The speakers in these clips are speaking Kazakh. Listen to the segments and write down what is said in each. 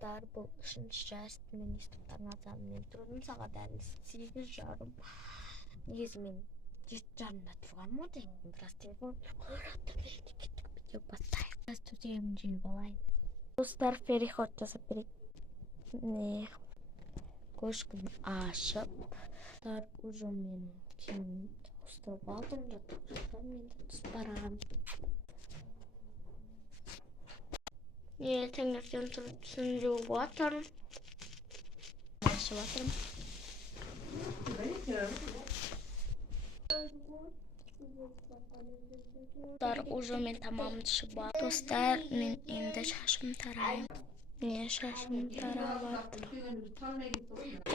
Достар, бұл 3-ші часть мен естіптарын азам. Мен тұрдым сағат әлі 8:30. Негізі мен 7:30-да тұрғанмын ғой деймін. Біраз телефон қойғатты кеттік видео бастайық. Біраз төсегімді жиып алайын. Достар, переход жасап берейік. Не көшкін ашып. Достар, уже мен киімді ұстап алдым. Жаттық мен де түсіп барам. Таңертең тұрып түсін жуып жатырмын. Ашып жатырмын. Достар, уже мен тамамын ішіп алдым. Достар, мен енді шашым тарайым. Міне шашым тарап жатыр.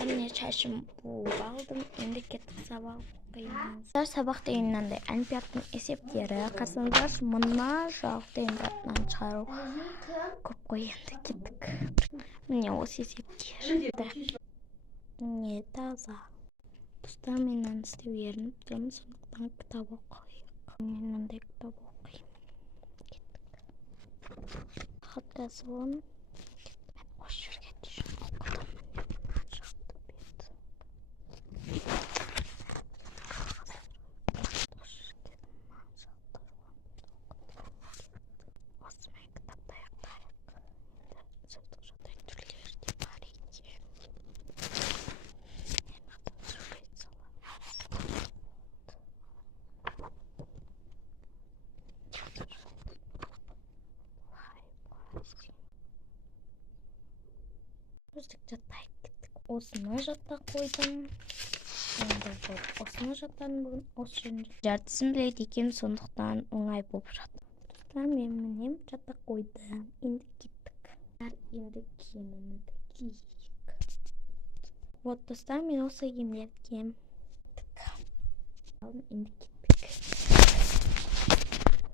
Міне шашым буып алдым. Енді кеттік сабақ оқимыз. Сабақ деген мынандай олимпиадтың есептері, қасыңыздар мына жалты емтиhanнан шығару көп қой. Енді кеттік. Міне осы есептер. Не таза. Достар, мен мынаны істеп ерініп тұрмын, сондықтан кітап оқиық. Мен мынандай кітап оқимын. Кеттік. Хаттасым. Мен осы жерге дейін оқыдым. Мына жақты бет. Осы мен кітапты аяқтайық. Енді сөйтіп жатайық, түрлері де бар екен. Өздік жаттайық кеттік. Осыны жатта қойдым. Енді осыны жаттадым бүгін. Осы жерін жартысын біледі екен, сондықтан оңай болып жатыр. Достар, мен мінем жатта қойдым. Енді кеттік. Енді киімімді киейік. Вот, достар, мен осы киімдерді киемін. Енді кеттік.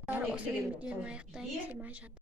Осы киімдерін аяқтайын, демай жатыр.